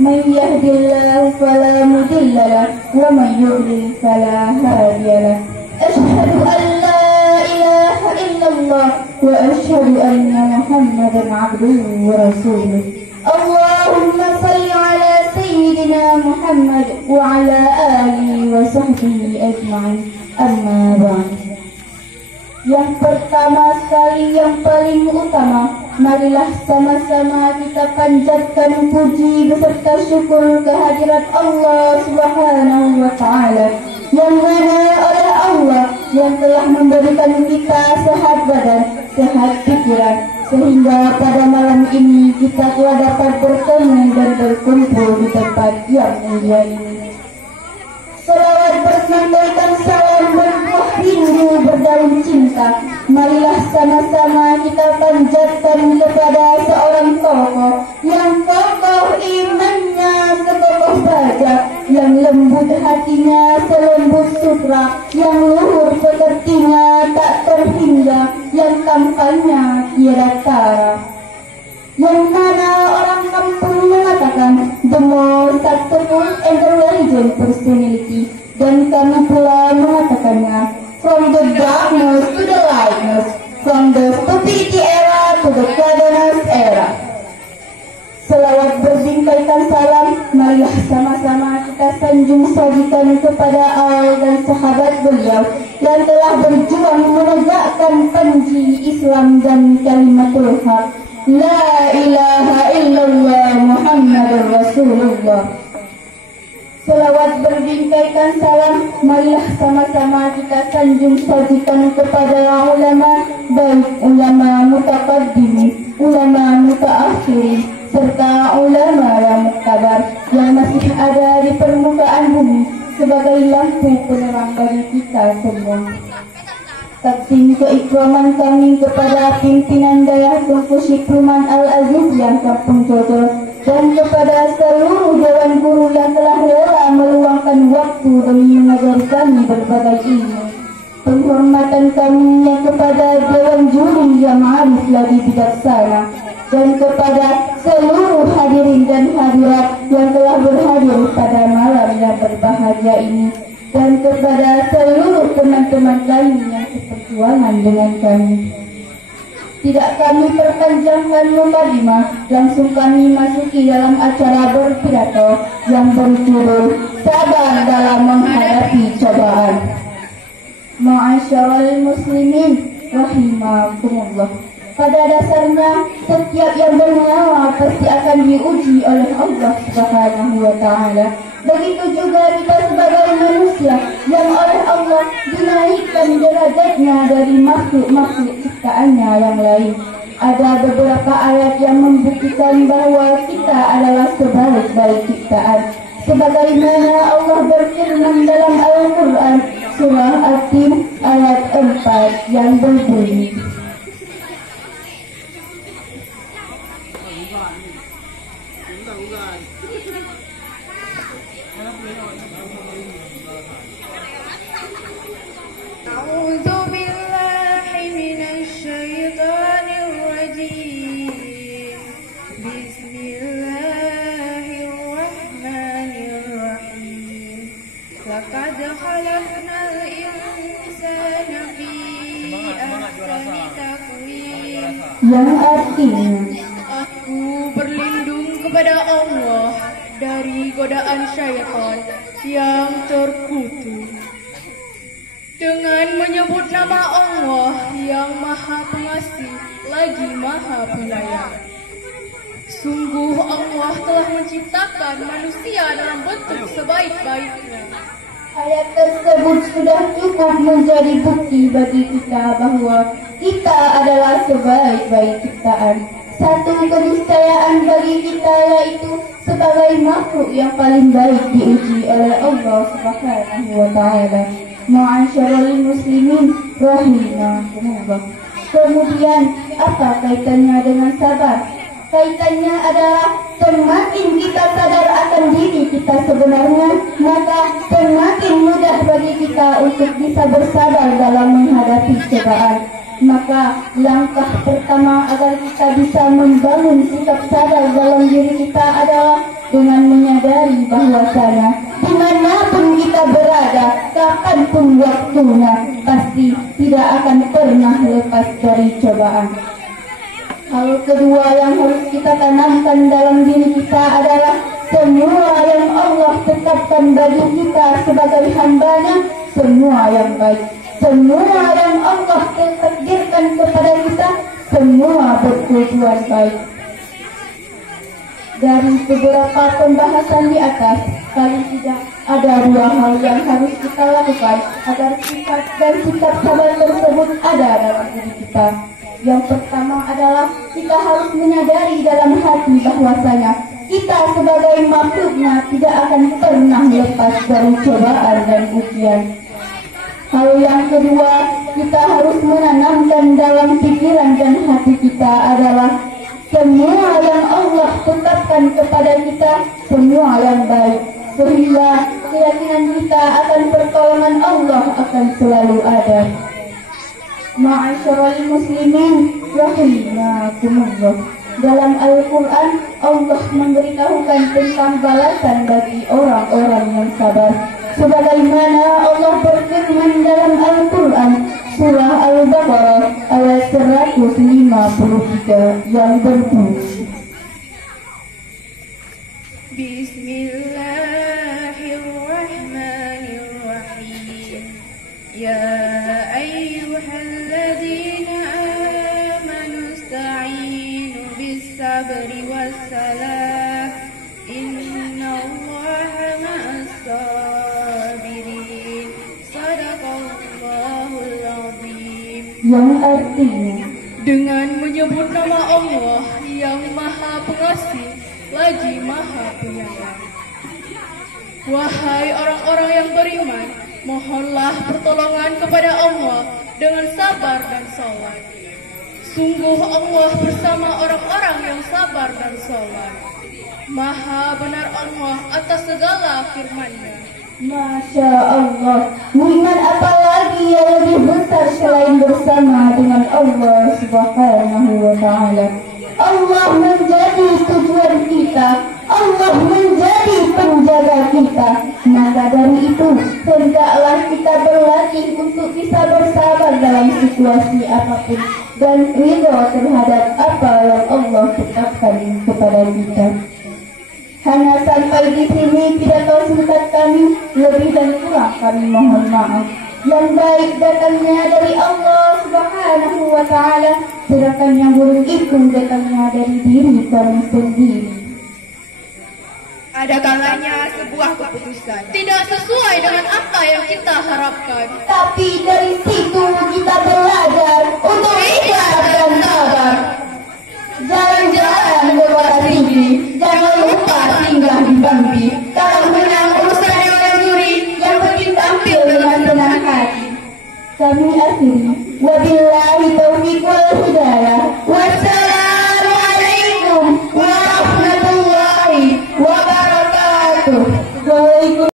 من يهد الله فلا مضل له ومن يضلل فلا هادي له أشهد أن لا إله إلا الله وأشهد أن محمدا عبده ورسوله اللهم صل على سيدنا محمد وعلى آله وصحبه أجمعين أما بعد. Yang pertama sekali, yang paling utama, marilah sama-sama kita panjatkan puji beserta syukur kehadirat Allah Subhanahu wa Ta'ala, yang mana oleh Allah yang telah memberikan kita sehat badan, sehat pikiran, sehingga pada malam ini kita telah dapat bertemu dan berkumpul di tempat yang mulia ini. Selawat bersampaikan salam berbuah rindu berdaun cinta. Marilah sama-sama kita panjatkan kepada seorang tokoh yang kokoh imannya sekokoh baja, yang lembut hatinya selembut sutra, yang luhur pekertinya tak terhingga, yang tampannya tiada tara. Yang mana orang kampung mengatakan the more successful and the religion personality, dan kami pula mengatakannya from the darkness to the lightness, from the stupidity era to the cleverness era. Selawat berbingkaikan salam, marilah sama-sama kita sanjung sajikan kepada al dan sahabat beliau yang telah berjuang menegakkan panji Islam dan kalimatul haq. La ilaha illallah Muhammadur Rasulullah. Selawat berbingkaikan salam, marilah sama-sama kita sanjung sajikan kepada ulama, baik ulama mutaqaddimin, ulama mutaakhirin, serta ulama yang muktabar yang masih ada di permukaan bumi sebagai lampu penerang bagi kita semua. Takdim keikraman kami kepada pimpinan Dayah Tunku Syikruman Al-Aziz yang Kampung Jodoh, dan kepada seluruh dewan guru yang telah rela meluangkan waktu demi mengajari kami berbagai ilmu. Penghormatan kami yang kepada dewan juri yang arif lagi bijaksana, dan kepada seluruh hadirin dan hadirat yang telah berhadir pada malam yang berbahagia ini, dan kepada seluruh teman-teman kami yang seperjuangan dengan kami. Tidak kami perpanjangkan mukadimah, langsung kami masuki dalam acara berpidato yang berjudul Sabar dalam Menghadapi Cobaan. Ma'asyiral muslimin rahimakumullah. Pada dasarnya setiap yang bernyawa pasti akan diuji oleh Allah Subhanahu wa Ta'ala. Begitu juga kita sebagai manusia yang oleh Allah dinaikkan derajatnya dari makhluk-makhluk ciptaannya yang lain. Ada beberapa ayat yang membuktikan bahwa kita adalah sebaik-baik ciptaan. Sebagaimana Allah berfirman dalam Al-Quran surah At-Tin ayat 4 yang berbunyi, A'udzu billahi minasy syaithanir rajim. Bismillahirrahmanirrahim. Laqad khalaqnal insana fi ahsani taqwim. yang artinya Aku berlindung kepada Allah dari godaan syaitan yang terkutuk dengan menyebut nama Allah yang Maha Pengasih lagi Maha Penyayang. Sungguh Allah telah menciptakan manusia dalam bentuk sebaik-baiknya. ayat tersebut sudah cukup menjadi bukti bagi kita bahwa kita adalah sebaik-baik ciptaan. Satu keniscayaan bagi kita yaitu sebagai makhluk yang paling baik diuji oleh Allah Subhanahu wa Ta'ala. Ma'asyiral muslimin rahimakumullah. Kemudian apa kaitannya dengan sabar? Kaitannya adalah semakin kita sadar akan diri kita sebenarnya, maka semakin mudah bagi kita untuk bisa bersabar dalam menghadapi cobaan. Maka langkah pertama agar kita bisa membangun sikap sadar dalam diri kita adalah dengan menyadari bahwasanya dimanapun kita berada, kapanpun waktunya, pasti tidak akan pernah lepas dari cobaan. Hal kedua yang harus kita tanamkan dalam diri kita adalah semua yang Allah tetapkan bagi kita sebagai hamba-Nya, semua yang baik. Semua yang Allah takdirkan kepada kita, semua bertujuan baik. Dari beberapa pembahasan di atas, paling tidak ada dua hal yang harus kita lakukan agar sifat dan sikap sabar tersebut ada dalam diri kita. Yang pertama adalah kita harus menyadari dalam hati bahwasanya kita sebagai makhluknya tidak akan pernah lepas dari cobaan dan ujian. Hal yang kedua, kita harus menanamkan dalam pikiran dan hati kita adalah semua yang Allah tetapkan kepada kita, semua yang baik. Sehingga keyakinan kita akan pertolongan Allah akan selalu ada. Ma'asyiral muslimin rahimakumullah. Dalam Al-Quran, Allah memberitahukan tentang balasan bagi orang-orang yang sabar. Sebagaimana Allah berfirman dalam Al-Quran, surah Al-Baqarah ayat 153 yang berbunyi, Bismillahirrahmanirrahim. Ya ayyuhalladzina amanu ista'inu bis-sabri was-salah. Innallaha ma'as-sabirin. Shadaqallahul azim. yang artinya Dengan menyebut nama Allah yang Maha Pengasih lagi Maha Penyayang. Wahai orang-orang yang beriman, mohonlah pertolongan kepada Allah dengan sabar dan salat. Sungguh Allah bersama orang-orang yang sabar dan salat. Maha benar Allah atas segala firman-Nya. Masya Allah, nikmat apalagi yang lebih besar selain bersama dengan Allah Subhanahu wa Ta'ala. Allah menjadi tujuan kita, Allah menjadi penjaga kita. Maka dari itu, hendaklah kita berlatih untuk bisa bersabar dalam situasi apapun dan ridho terhadap apa yang Allah tetapkan kepada kita. Hanya sampai di sini pidato singkat kami, lebih dan kurang kami mohon maaf. Yang baik datangnya dari Allah Subhanahu wa Ta'ala, sedangkan yang buruk itu datangnya dari diri kami sendiri. Ada kalanya sebuah keputusan tidak sesuai dengan apa yang kita harapkan. Tapi dari situ kita belajar untuk ikhlas dan sabar. Jalan-jalan ke luar tinggi, jangan lupa singgah di Bambi. Kalau menang urusan yang mencuri, yang penting tampil dengan senang hati. Kami akhiri. Wabillahi taufiq wal hidayah. Wassalamualaikum warahmatullahi wabarakatuh.